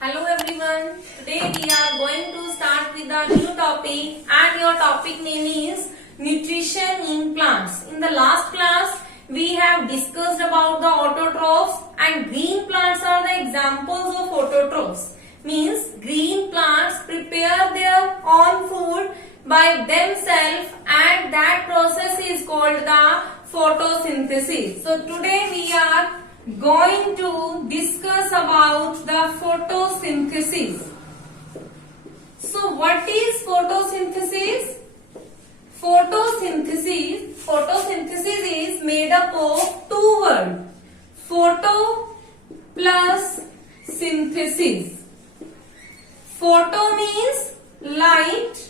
Hello everyone. Today we are going to start with a new topic and your topic name is nutrition in plants. In the last class we have discussed about the autotrophs and green plants are the examples of autotrophs. Means green plants prepare their own food by themselves and that process is called the photosynthesis. So today we are going to discuss about the photosynthesis. So what is photosynthesis? Photosynthesis is made up of two words, photo plus synthesis. Photo means light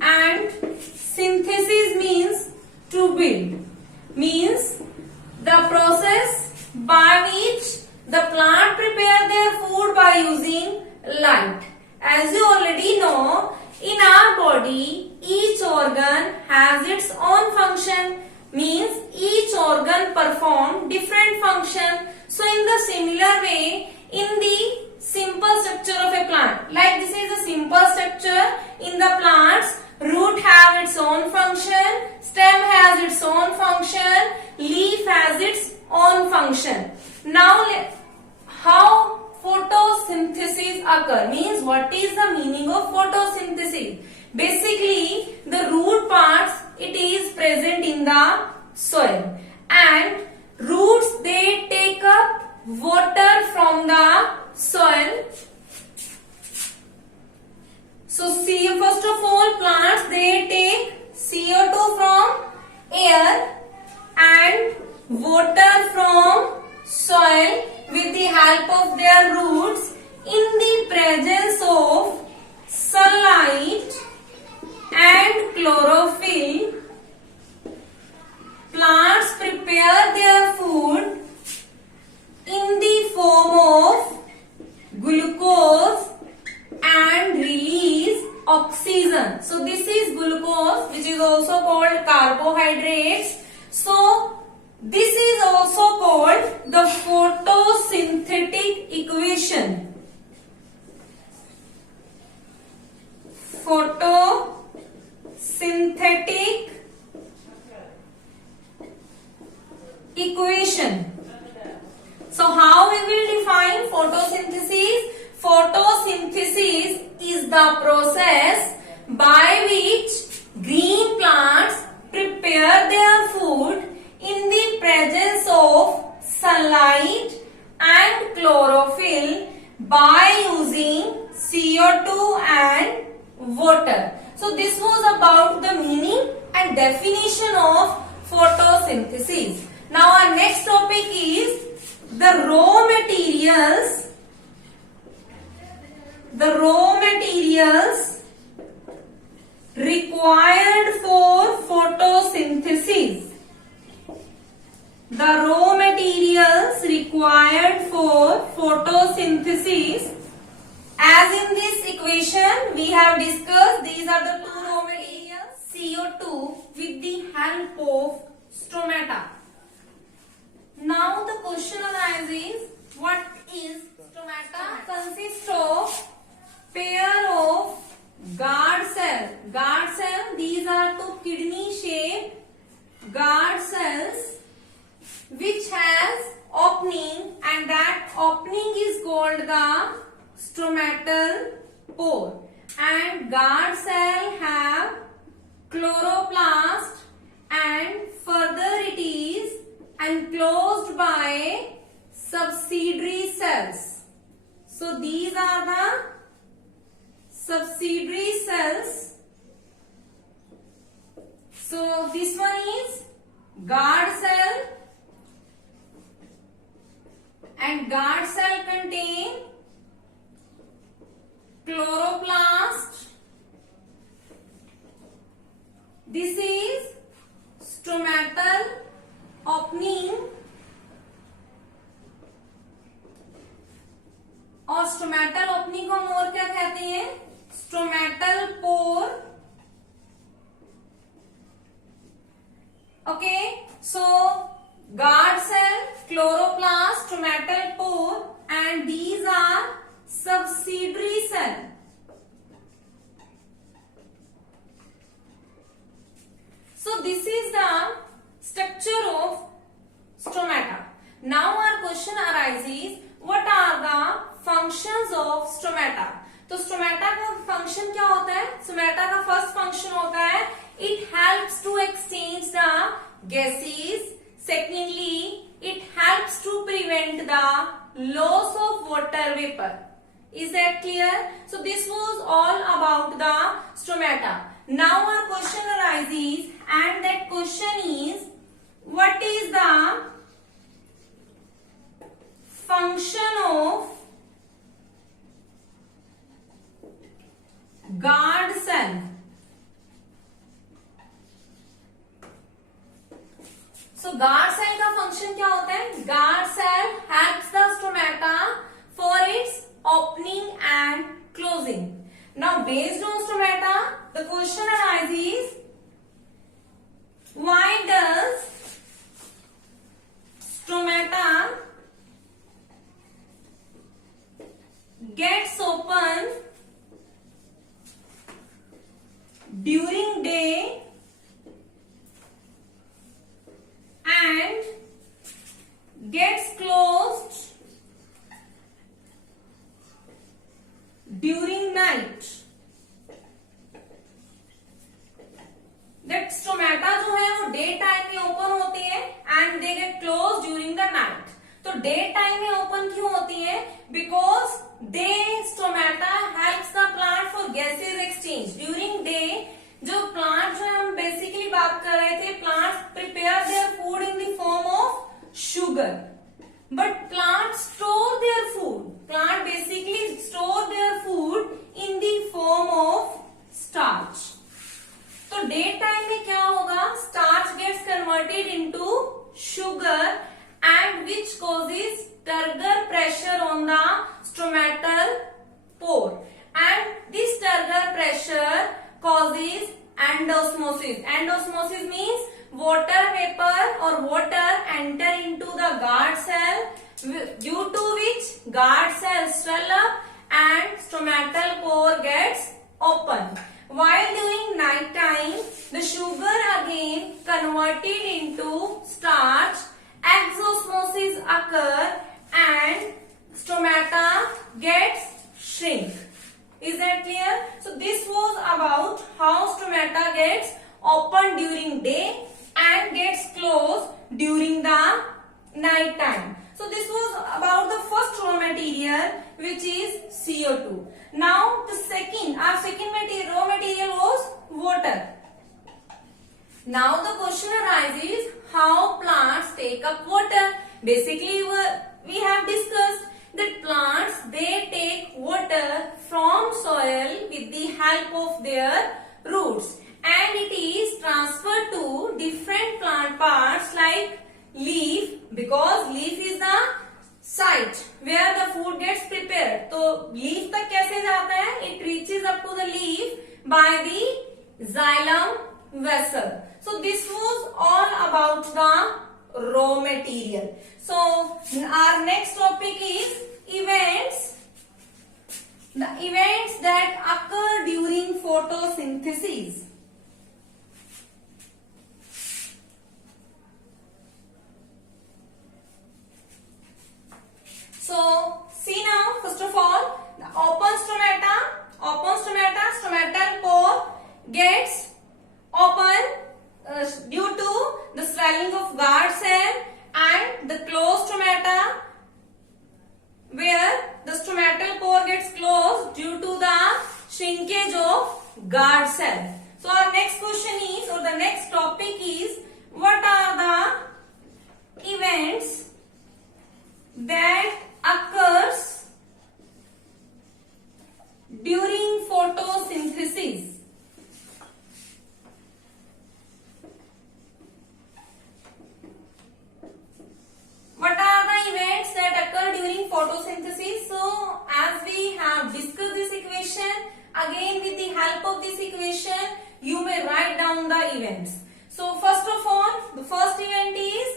and synthesis means to build. Means the process by which the plant prepare their food by using light. As you already know, in our body, each organ has its own function. Means each organ perform different function. So in the similar way, in the simple structure of a plant, like this is a simple structure in the plants, root have its own function, stem has its own function, leaf has its own function. Now how photosynthesis occur? Means what is the meaning of photosynthesis? Basically the root parts, it is present in the soil and roots, they take up water from the soil. So see, first of all, plants, they take CO2 from air and water from soil with the help of their roots in the presence of sunlight and chlorophyll. Plants prepare their food in the form of glucose and release oxygen. So this is glucose, which is also called carbohydrates. So this is also called the photosynthetic equation. Photosynthetic equation. So how we will define photosynthesis? Photosynthesis is the process by which green plants prepare their food in the presence of sunlight and chlorophyll by using CO2 and water. So this was about the meaning and definition of photosynthesis. Now our next topic is the raw materials. The raw materials required for photosynthesis. The raw materials required for photosynthesis. As in this equation we have discussed, these are the two raw materials, CO2 with the help of stomata. Now the question arises, what is stomata? Consists of pair of guard cells. Guard cell, these are two kidney shaped guard cells which has opening and that opening is called the stomatal pore. And guard cell have chloroplast and further it is enclosed by subsidiary cells. So these are the subsidiary cells. So this one is guard cell and guard cell contain chloroplast. This is stomatal opening और stomatal opening को हम और क्या कहते हैं? Stomatal pore. Okay, so guard cell, chloroplast, stomatal pore, and these are subsidiary cell. So this is the structure of stomata. Now our question arises, what are the functions of stomata? तो stomata का function क्या होता है? Stomata का first function होता है it helps to exchange the gases. Secondly, it helps to prevent the loss of water vapor. Is that clear? So this was all about the stomata. Now our question arises, and that question is, what is the function of guard cell? So guard cell का function क्या होता है? Guard cell helps the stomata for its opening and closing. Now based on stomata, the question arises, why does stomata gets open during day and gets closed during night? That stomata जो है वो day time में open होती है and they get close during the night. तो day time में open क्यों होती है? Because they stomata helps the plant for gases exchange. During day जो प्लांट जो है, हम बेसिकली बात कर रहे थे, plants prepare their food in the form of sugar, but plant store their food. Plant basically store their food in the form of starch. तो day time में क्या होगा? Starch gets converted into sugar and which causes turgor pressure on the stomatal pore, and this turgor pressure causes endosmosis. Endosmosis means water vapor or water enter into the guard cell, due to which guard cells swell up and stomatal pore gets open. While during night time, the sugar again converted into starch, exosmosis occur and stomata gets shrink. Is that clear? So this was about how stomata gets open during day and gets closed during the night time. So this was about the first raw material, which is CO2. Now the second, our second raw material was water. Now the question arises, how plants take up water? Basically we have discussed that plants, they take water from soil with the help of their roots, and it is transferred to different plant parts like leaf, because leaf is the site where the food gets prepared. तो leaf तक कैसे जाता है? It reaches up to the leaf by the xylem vessel. So this was all about the raw material. So our next topic is events. The events that occur during photosynthesis. So see now, first of all, the open stomata, stomatal pore gets open due to the swelling of guard cell, and the closed stomata, where the stomatal pore gets closed due to the shrinkage of guard cell. So our next question is, or the next topic is, what are the events that occurs during photosynthesis? What are the events that occur during photosynthesis? So as we have discussed this equation, again with the help of this equation, you may write down the events. So first of all, the first event is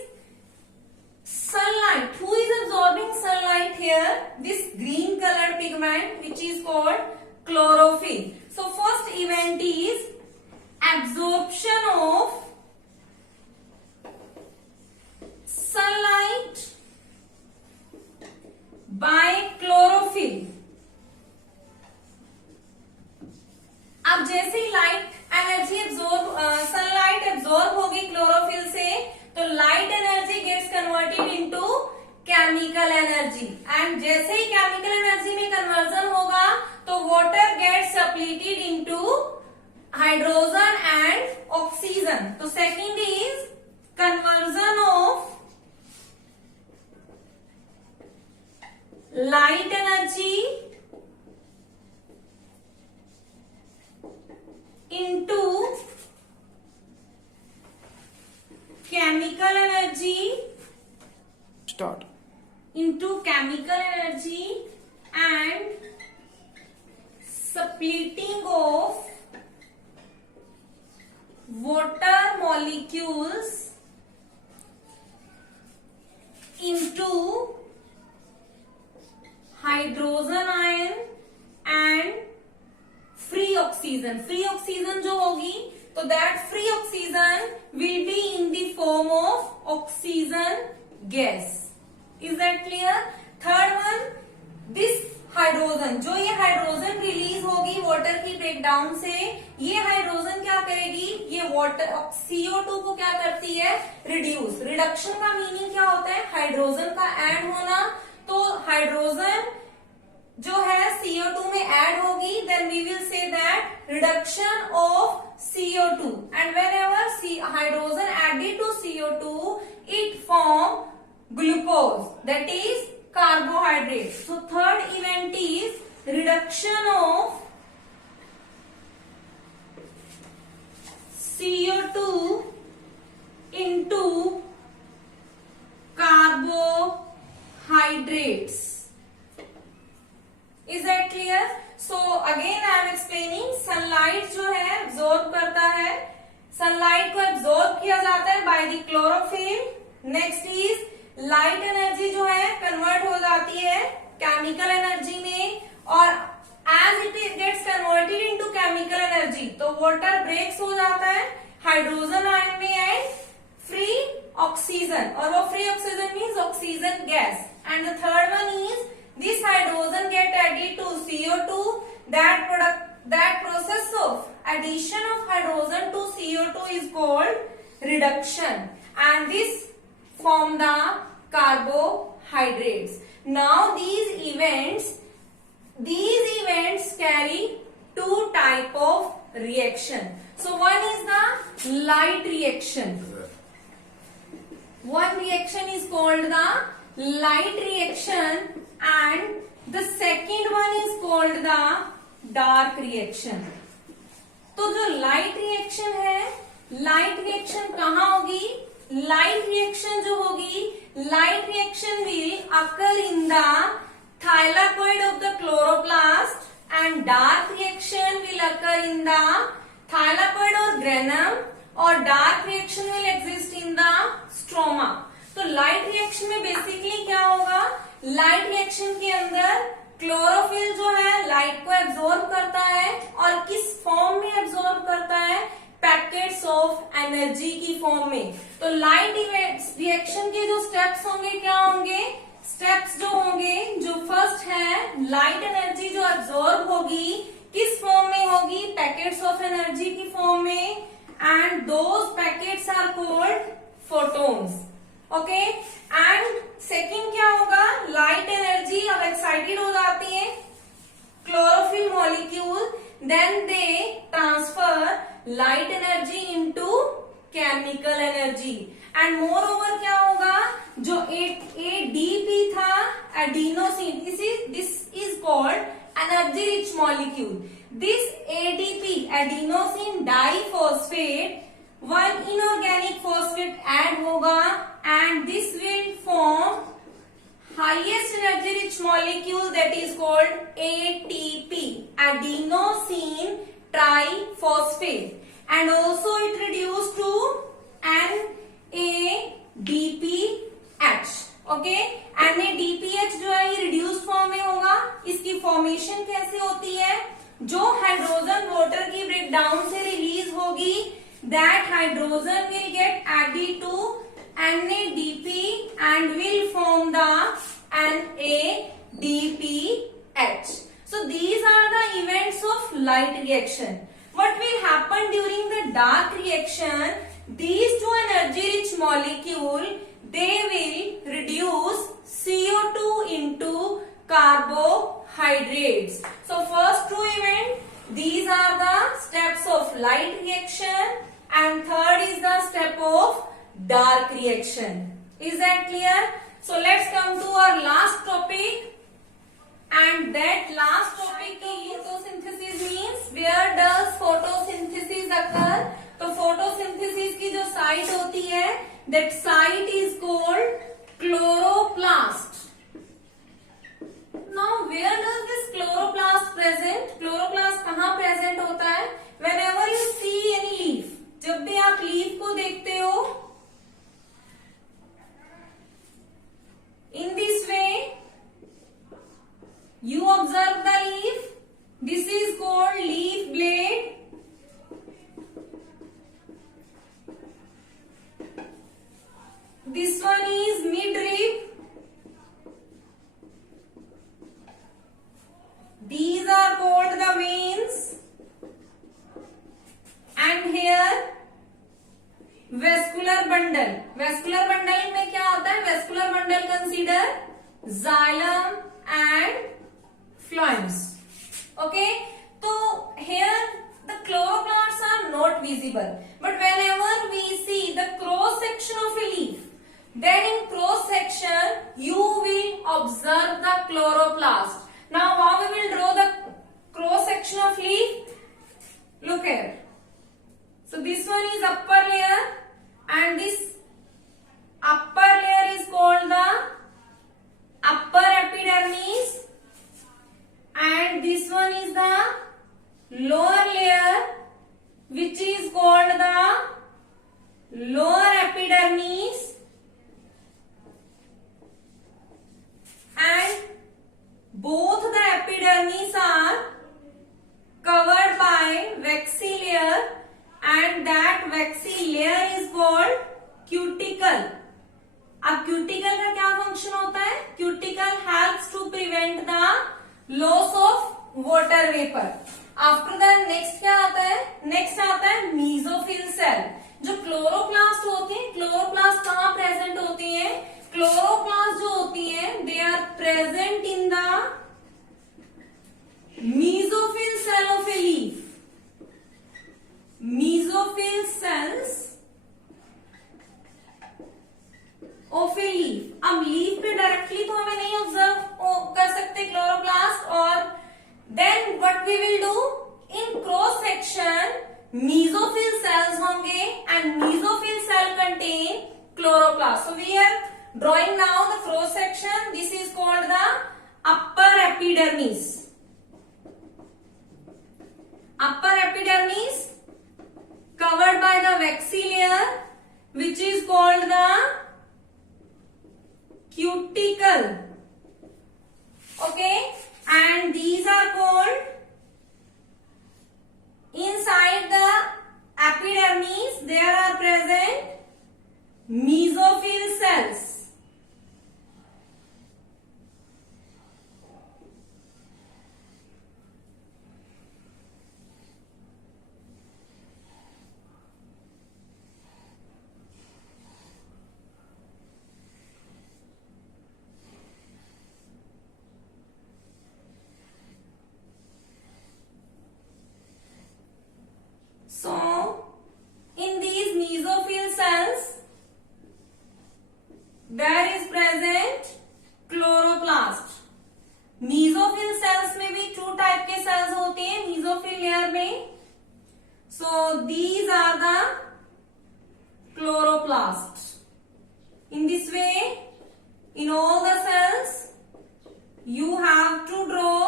sunlight. Who is absorbing sunlight here? This green colored pigment, which is called chlorophyll. So first event is absorption of sunlight by chlorophyll. अब जैसे ही light energy sunlight absorb होगी chlorophyll से, तो light energy gets converted into chemical energy, and जैसे ही chemical energy में conversion होगा तो water gets splitted into hydrogen and oxygen. तो second is conversion of light energy into chemical energy, Start. into chemical energy and splitting of water molecules into hydrogen ion and free oxygen. Free oxygen जो होगी, तो that free oxygen will be in the form of oxygen gas. Is that clear? Third one, this hydrogen, जो ये hydrogen release होगी water की breakdown से, ये hydrogen क्या करेगी, ये वाटर CO2 को क्या करती है, रिड्यूस. रिडक्शन का मीनिंग क्या होता है, हाइड्रोजन का ऐड होना. तो हाइड्रोजन जो है CO2 में ऐड होगी, then we will say that reduction of CO2, and whenever hydrogen added to CO2 it form glucose, that is carbohydrate. So third event is reduction of CO2 into carbohydrates. Is that clear? So again I am explaining. Sunlight जो है absorb करता है, sunlight को absorb किया जाता है by the chlorophyll. Next is light energy जो है कन्वर्ट हो जाती है केमिकल एनर्जी में, और as it gets converted into chemical energy तो वाटर ब्रेक्स हो जाता है हाइड्रोजन आयन में एंड फ्री ऑक्सीजन, और वो free oxygen means oxygen gas. And the third one is this hydrogen get added to CO2. That process of addition of hydrogen to CO2 is called reduction, and this form the carbohydrates. Now these events carry two type of reaction. So one is the light reaction. One reaction is called the light reaction and the second one is called the dark reaction. तो जो light reaction है, light reaction कहाँ होगी, light reaction जो होगी, light reaction will occur in the thylakoid of the chloroplast and dark reaction will occur in the thylakoid और granum, और dark reaction will exist in the stroma. तो light reaction में basically क्या होगा, light reaction के अंदर chlorophyll जो है लाइट को एब्जॉर्ब करता है, और किस फॉर्म में एब्जॉर्ब करता है, पैकेट्स ऑफ एनर्जी की फॉर्म में. तो लाइट रिएक्शन के जो स्टेप्स होंगे क्या होंगे, स्टेप्स जो होंगे, जो फर्स्ट है लाइट एनर्जी जो एब्जॉर्ब होगी किस फॉर्म में होगी, पैकेट्स ऑफ एनर्जी की फॉर्म में, and those packets are called photons. Okay, and second क्या होगा, लाइट एनर्जी अब एक्साइटेड हो जाती है chlorophyll molecule, then they transfer light energy into chemical energy, and moreover क्या होगा, जो ADP था adenosine, this is called energy rich molecule. This ADP adenosine diphosphate one inorganic phosphate add होगा, and this will form highest energy rich molecule that is called ATP, adenosine triphosphate, and also it reduced to NADP H. Okay, NADPH जो है ये reduce form में होगा. इसकी formation कैसे होती है? जो हाइड्रोजन वाटर की ब्रेकडाउन से रिलीज होगी, that hydrogen will get added to NADP and will form the NADPH. So these are the events of light reaction. What will happen during the dark reaction? These two energy rich molecule, they will reduce CO2 into carbohydrates. So first two event, these are the steps of light reaction, and third is the step of dark reaction. Is that clear? So let's come to our last topic, and that last topic is photosynthesis. Means where does photosynthesis occur? तो photosynthesis की जो site होती है, that site is called chloroplast. Now where does this chloroplast present? Chloroplast कहाँ present होता है? Whenever you see any leaf, जब भी आप leaf को देखते हो, in this way you observe the leaf. This is called leaf blade. This one is midrib. These are called the veins, and here vascular bundle. Vascular bundle में क्या होता है? Vascular bundle consider xylem and phloems. Okay, तो here the chloroplasts are not visible, but whenever we see the cross section of a leaf, then in cross section you will observe the chloroplast. Now how we will draw the cross section of leaf? Look here. So this one is upper layer, and this upper layer is called the upper epidermis, and this one is the lower layer, which is called the lower epidermis, and both the epidermis are covered by waxy layer, and that waxy layer is called cuticle. अब cuticle का क्या function होता है? Cuticle helps to prevent the loss of water vapour. After that next क्या आता है? Next आता है मीजोफिल सेल. जो क्लोरोप्लास्ट होती है, क्लोरोप्लास्ट कहाँ प्रेजेंट होती है? क्लोरोप्लास्ट जो होती है, they are present in the mesophyll cell of a leaf. Mesophyll cells of a leaf. अब लीफ पे डायरेक्टली तो हमें नहीं ऑब्जर्व कर सकते क्लोरोप्लास्ट, और then what we will do? In cross section mesophyll cells होंगे, and mesophyll cell contain chloroplast. So we are drawing now the cross section. This is called the upper epidermis. Upper epidermis covered by the waxy layer, which is called the cuticle. Okay, and these are called, inside the epidermis there are present mesophyll cells. So, in these mesophyll cells, there is present chloroplast. mesophyll cells में भी to type के sales होते हैं mesophyll layer में. So, these are the chloroplasts. In this way, in all the cells, you have to draw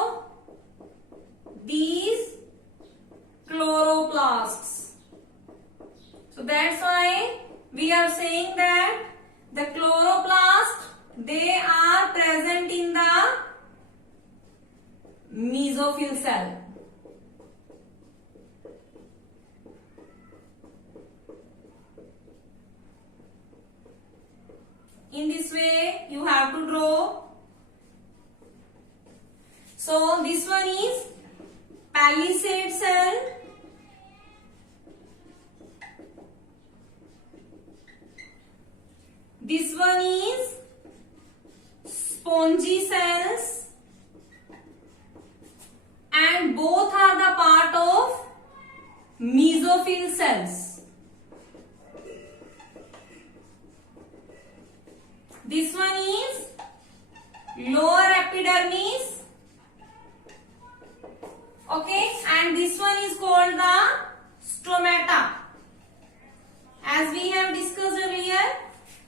these chloroplasts. So that's why we are saying that the chloroplast mesophyll cell. In this way, you have to draw. So, this one is palisade cell. This one is spongy cells. And both are the part of mesophyll cells. This one is lower epidermis. Okay, and this one is called the stomata. As we have discussed earlier,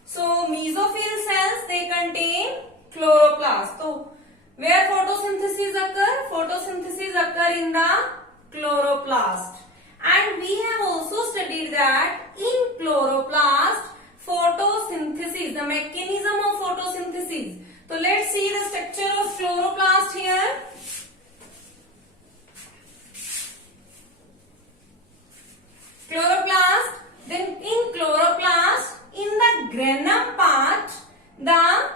so mesophyll cells, they contain chloroplast. So, where photosynthesis occur? Photosynthesis occur in the chloroplast. And we have also studied that in chloroplast, photosynthesis, the mechanism of photosynthesis. So let's see the structure of chloroplast here. Chloroplast, then in chloroplast, in the granum part, the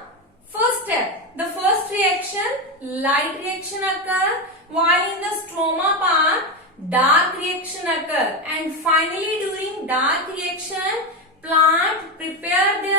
first step, the first reaction, light reaction occur, while in the stroma part, dark reaction occur, and finally during dark reaction, plant prepare their